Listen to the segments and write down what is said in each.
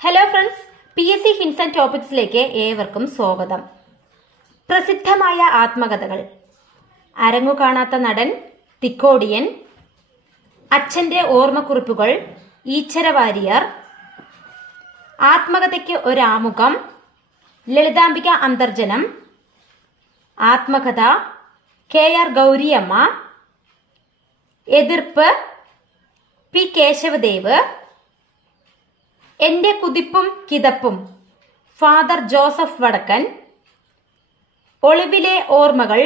Hello friends, PSC hints and ടോപ്പിക്സിലേക്ക് ഏവർക്കും സ്വാഗതം. പ്രസിദ്ധമായ ആത്മകഥകൾ: അരങ്ങു കാണാത്ത നടൻ, തിക്കോടിയൻ, അച്ഛന്റെ ഓർമ്മക്കുറിപ്പുകൾ, ഈച്ചര വാരിയർ, ആത്മകഥയ്ക്ക് ഒരാമുഖം, ലളിതാംബിക അന്തർജനം, ആത്മകഥ, KR ഗൗരിയമ്മ, എതിർപ്പ്, P കേശവദേവ്, എന്റെ കുതിപ്പും കിതപ്പും, ഫാദർ ജോസഫ് വടക്കൻ, ഒളിവിലെ ഓർമ്മകൾ,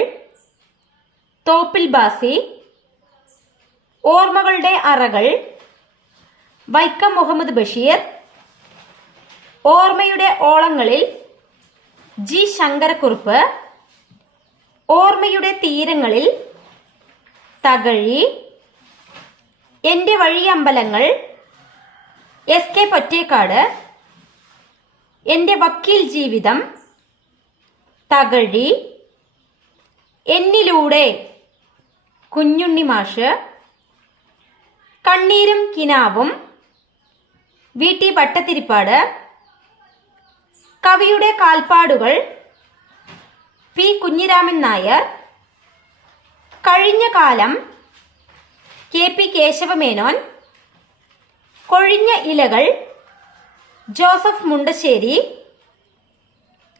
തോപ്പിൽ ബാസി, ഓർമ്മകളുടെ അറകൾ, വൈക്കം മുഹമ്മദ് ബഷീർ, ഓർമ്മയുടെ ഓളങ്ങളിൽ, G ശങ്കരക്കുറുപ്പ്, ഓർമ്മയുടെ തീരങ്ങളിൽ, തകഴി, എന്റെ വഴിയമ്പലങ്ങൾ, SK പൊറ്റേക്കാട്, എന്റെ വക്കീൽ ജീവിതം, തകഴി, എന്നിലൂടെ, കുഞ്ഞുണ്ണി മാഷ്, കണ്ണീരും കിനാവും, VT ഭട്ടതിരിപ്പാട്, കവിയുടെ കാൽപ്പാടുകൾ, P കുഞ്ഞിരാമൻ നായർ, കഴിഞ്ഞ കാലം, KP കേശവമേനോൻ, കൊഴിഞ്ഞ ഇലകൾ, ജോസഫ് മുണ്ടശ്ശേരി,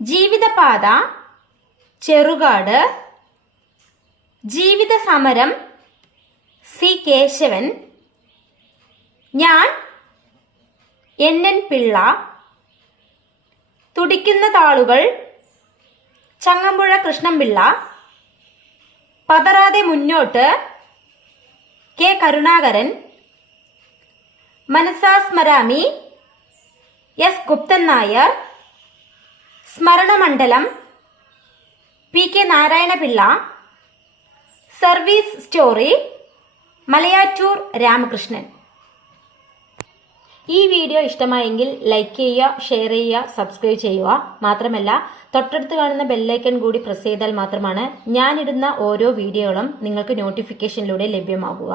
ജീവിതപാത, ചെറുകാട്, ജീവിത സമരം, C കേശവൻ, ഞാൻ, NN പിള്ള, തുടിക്കുന്ന താളുകൾ, ചങ്ങമ്പുഴ കൃഷ്ണൻപിള്ള, പതറാതെ മുന്നോട്ട്, K Karunakaran, Manasa Smarami, S Guptan Nair, Smaranamandalam, PK Narayanapillai, service story, Malayattoor Ramakrishnan. ഈ വീഡിയോ ഇഷ്ടമായെങ്കിൽ ലൈക്ക് ചെയ്യുക, ഷെയർ ചെയ്യുക, സബ്സ്ക്രൈബ് ചെയ്യുക. മാത്രമല്ല, തൊട്ടടുത്ത് കാണുന്ന ബെല്ലൈക്കൺ കൂടി പ്രസ് ചെയ്താൽ മാത്രമാണ് ഞാനിടുന്ന ഓരോ വീഡിയോകളും നിങ്ങൾക്ക് നോട്ടിഫിക്കേഷനിലൂടെ ലഭ്യമാകുക.